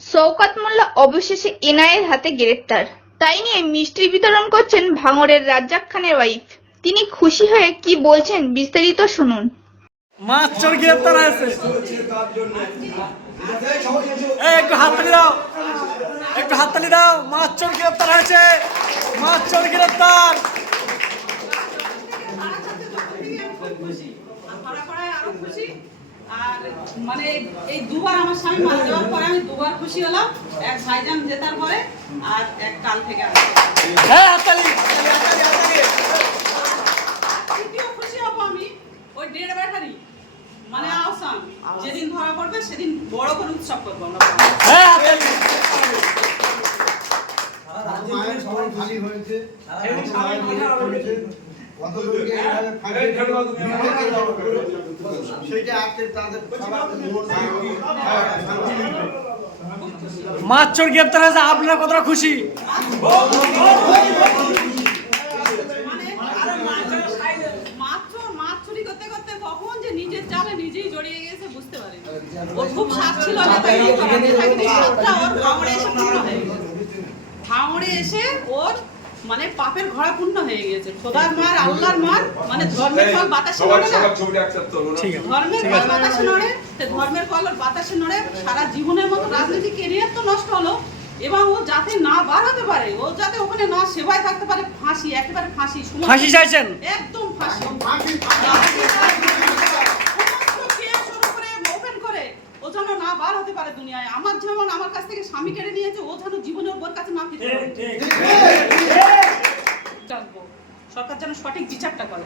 শওকত মোল্লা অবশেষে এনআইএর হাতে গ্রেফতার। তাই নিয়ে মিষ্টি বিতরণ করছেন ভাঙড়ের রাজ্জাক খানের ওয়াইফ। তিনি খুশি হয়ে কি বলছেন বিস্তারিত শুনুন। মাস্টার গ্রেফতার হয়েছে। একটু হাততালি দাও, একটু হাততালি দাও। মাস্টার গ্রেফতার হয়েছে, মাস্টার গ্রেফতার। আর মানে এই দুবার আমার স্বামী মারা যাওয়ার পরে আমি দুবার খুশি হলাম, এক ভাইজান জেতার পরে আর এক কাল থেকে তৃতীয় খুশি হবো আমি ওই 1.5 ব্যাটারি মানে আহসান যেদিন ধরা পড়বে সেদিন বড় করে উৎসব করবো আমরা। মাস্টার গ্রেফতার হয়েছে, আপনারা কতটা খুশি? মাছ চুরি করতে করতে কখন যে নিজের জালে নিজেই জড়িয়ে গেছে বুঝতে পারিনি। ওর খুব সাথ ছিল ভাঙড়ে এসে ওর মানে পাপের ঘোড়া পূর্ণ হয়ে গেছে। খোদার মার, আল্লাহর মার, মানে ধর্মের ফল বাতাসে নড়ে না, ধর্মের ফল বাতাসে নড়ে, ধর্মের ফল বাতাসে নড়ে। সারা জীবনের মতো রাজনৈতিক ক্যারিয়ার তো নষ্ট হলো, এবং ও যাতে না বার হতে পারে, ও যাতে ওখানে না সেবায় থাকতে পারে। ফাঁসি, একেবারে ফাঁসি। ফাঁসি চাইছেন? একদম ফাঁসি। ও যেন না বার হতে পারে দুনিয়ায়। আমার যেমন আমার কাছ থেকে স্বামী কেড়ে নিয়েছে, ও যেন জীবনে ওর কাছে না ফিরতে পারে। সরকার যেন সঠিক বিচারটা করে।